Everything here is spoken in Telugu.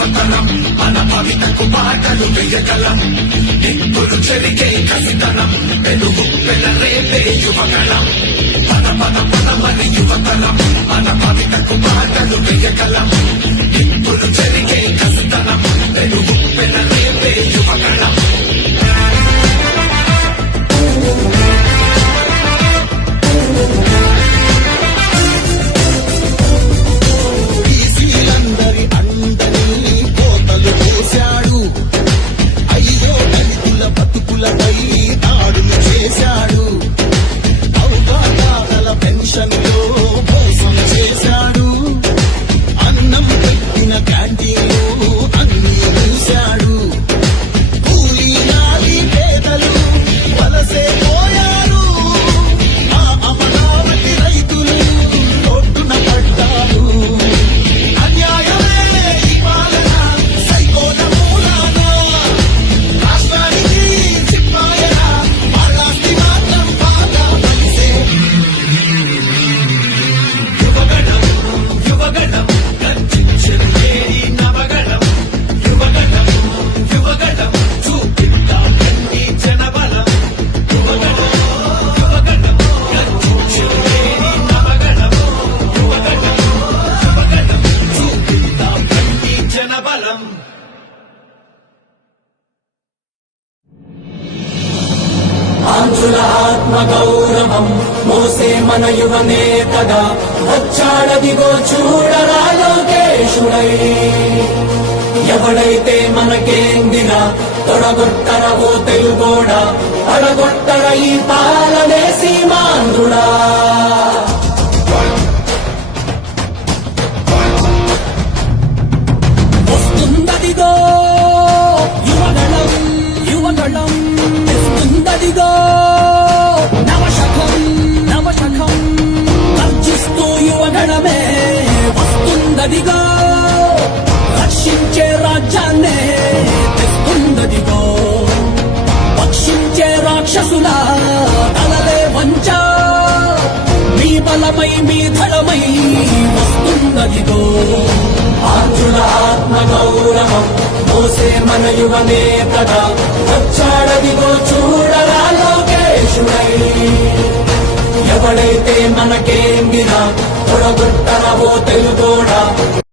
యువతరం మన భవితకు బాటలు వేయగలం నిప్పులు చెరిగే కసితనం వెలుగు వెలరేపే యువగలం పద పద పదమని యువతరం మన భవితకు బాటలు వేయగలం నిప్పులు చెరిగే కసితనం వెలుగు వెలరేపే యువగలం ఆత్మగౌరవం మోసే మన యువనేతగా వచ్చాడదిగో చూడరా లోకేశుడై ఎవడైతే మనకేందిన తొడగొట్టరవో తెలుగోడా అడగొట్టర ఈ పాలనే సీమాంధ్రుడా వస్తుందదిగో యువగళం యువగళం వస్తుందదిగో నవశకం గర్జిస్తూ యువగణమే వస్తుందదిగో రక్షించే రాజ్యాన్నే తెస్తుందదిగో పక్షించే రాక్షసుల తలలే వంచ మీ బలమై మీ ధనమై వస్తుందదిగో ఆంధ్రుల ఆత్మగౌరవం మోసే మన యువనేతగా వచ్చాడదిగో చూడరా లోకేశుడై ఎవడైతే మనకే